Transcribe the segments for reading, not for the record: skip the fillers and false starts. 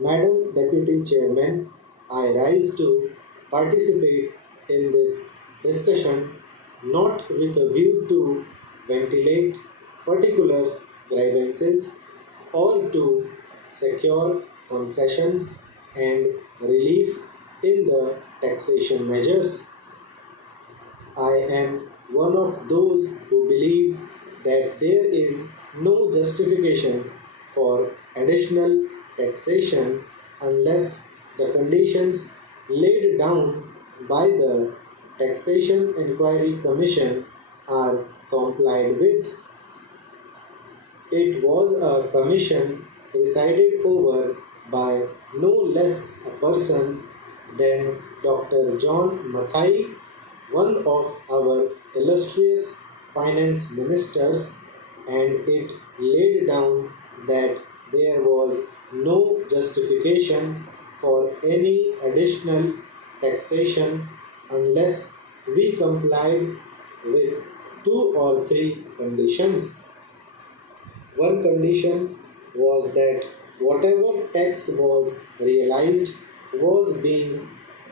Madam Deputy Chairman, I rise to participate in this discussion not with a view to ventilate particular grievances or to secure concessions and relief in the taxation measures. I am one of those who believe that there is no justification for additional taxation unless the conditions laid down by the Taxation Inquiry Commission are complied with. It was a commission presided over by no less a person than Dr. John Mathai, one of our illustrious finance ministers, and it laid down that there was no justification for any additional taxation unless we complied with two or three conditions. One condition was that whatever tax was realized was being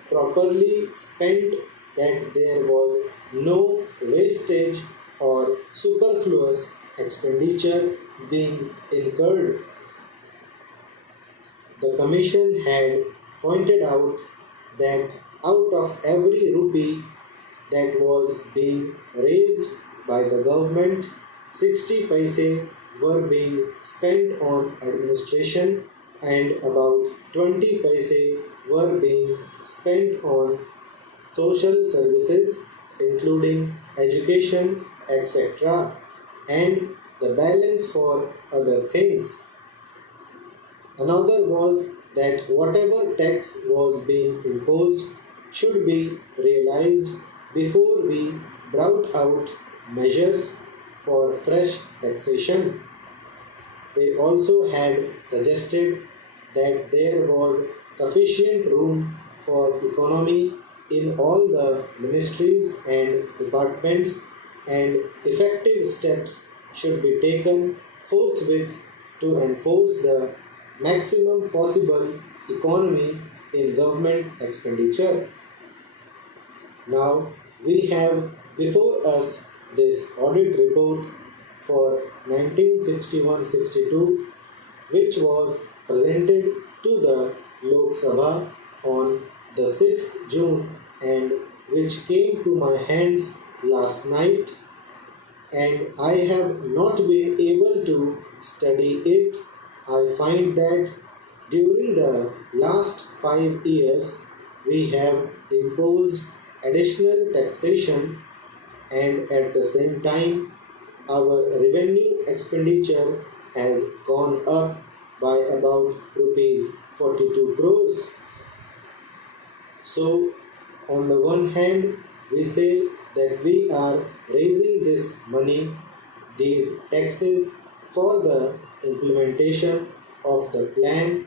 properly spent, that there was no wastage or superfluous expenditure being incurred. The Commission had pointed out that out of every rupee that was being raised by the government, 60 paise were being spent on administration and about 20 paise were being spent on social services including education, etc., and the balance for other things. Another was that whatever tax was being imposed should be realized before we brought out measures for fresh taxation. They also had suggested that there was sufficient room for economy in all the ministries and departments, and effective steps should be taken forthwith to enforce the maximum possible economy in government expenditure. Now we have before us this audit report for 1961-62, which was presented to the Lok Sabha on the 6th June and which came to my hands last night, and I have not been able to study it. I find that during the last 5 years we have imposed additional taxation, and at the same time our revenue expenditure has gone up by about rupees 42 crores. So, on the one hand, we say that we are raising this money, these taxes, for the implementation of the plan,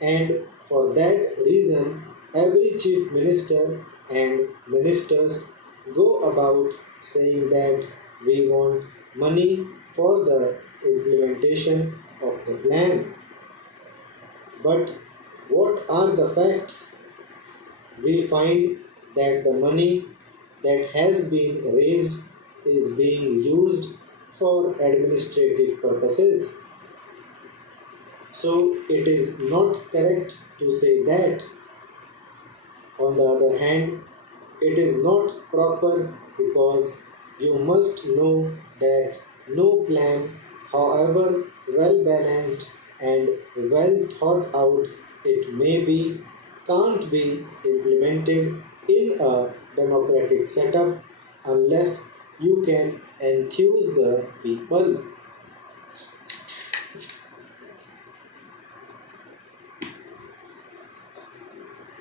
and for that reason, every chief minister and ministers go about saying that we want money for the implementation of the plan. But what are the facts? We find that the money that has been raised is being used for administrative purposes. So it is not correct to say that. On the other hand, it is not proper because you must know that no plan, however well balanced and well thought out it may be, can't be implemented in a democratic setup unless you can enthuse the people.